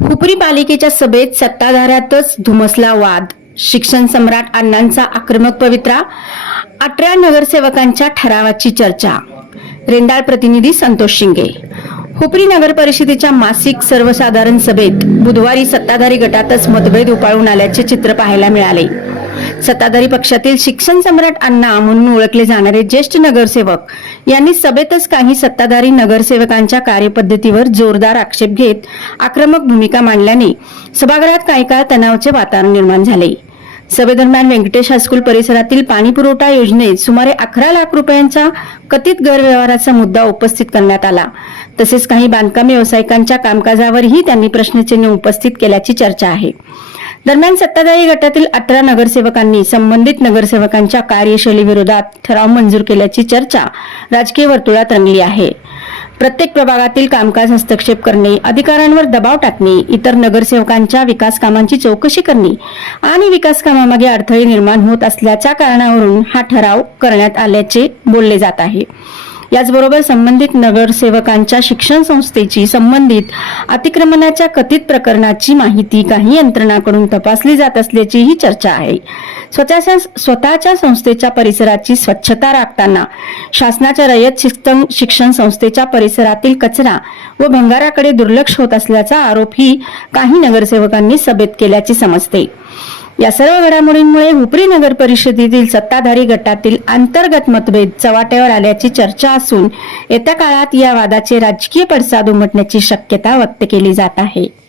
हुपरी पालिकेच्या सभेत सत्ताधाऱ्यातच धुमसला वाद. शिक्षण सम्राट अण्णांचा आक्रमक पवित्रा, 18 नगरसेवकांच्या ठरावाची चर्चा. रेंदाळ प्रतिनिधी संतोष शिंगे. हुपरी नगर परिषदेच्या मासिक सर्वसाधारण सभेत बुधवारी सत्ताधारी गटातच मतभेद उफाळून आल्याचे चित्र पाहायला मिळाले. सत्ताधारी पक्षातील शिक्षण सम्राट अण्णा म्हणून ओळखले जाणारे ज्येष्ठ नगरसेवक यांनी सभेतच काही सत्ताधारी नगरसेवकांच्या कार्यपद्धतीवर जोरदार आक्षेप घेत आक्रमक भूमिका मांडल्याने सभागृहात काही काळ तणावाचे वातावरण निर्माण झाले. सभेदरम्यान व्यंकटेश हायस्कूल परिसरातील पाणी पुरवठा योजनेत सुमारे 11 लाख रुपयांचा कथित गैरव्यवहाराचा मुद्दा उपस्थित करण्यात आला. तसेच काही बांधकाम व्यावसायिकांच्या कामकाजावरही त्यांनी प्रश्नचिन्ह उपस्थित केल्याची चर्चा आहे. दरम्यान सत्ताधारी गटातील 18 नगरसेवकांनी संबंधित नगरसेवकांच्या कार्यशैलीविरोधात ठराव मंजूर केल्याची चर्चा राजकीय वर्तुळात रंगली आहे. प्रत्येक प्रभागातील कामकाज हस्तक्षेप करणे, अधिकाऱ्यांवर दबाव टाकणे, इतर नगरसेवकांच्या विकास कामांची चौकशी करणे आणि विकास कामामागे अडथळे निर्माण होत असल्याच्या कारणावरून हा ठराव करण्यात आल्याचे बोलले जात आहे. याचबरोबर संबंधित नगरसेवकांच्या शिक्षण संस्थेची संबंधित अतिक्रमणाच्या कथित प्रकरणाची माहिती काही यंत्रणांकडून तपासली जात असल्याचीही चर्चा आहे. स्वतःच्या संस्थेच्या परिसराची स्वच्छता राखताना शासनाच्या रयत शिक्षण संस्थेच्या परिसरातील कचरा व भंगाराकडे दुर्लक्ष होत असल्याचा आरोपही काही नगरसेवकांनी सभेत केल्याचे समजते. या सर्व घडामोडींमुळे हुपरी नगर परिषदेतील सत्ताधारी गटातील अंतर्गत मतभेद चव्हाट्यावर आल्याची चर्चा असून येत्या काळात या वादाचे राजकीय पडसाद उमटण्याची शक्यता व्यक्त केली जात आहे.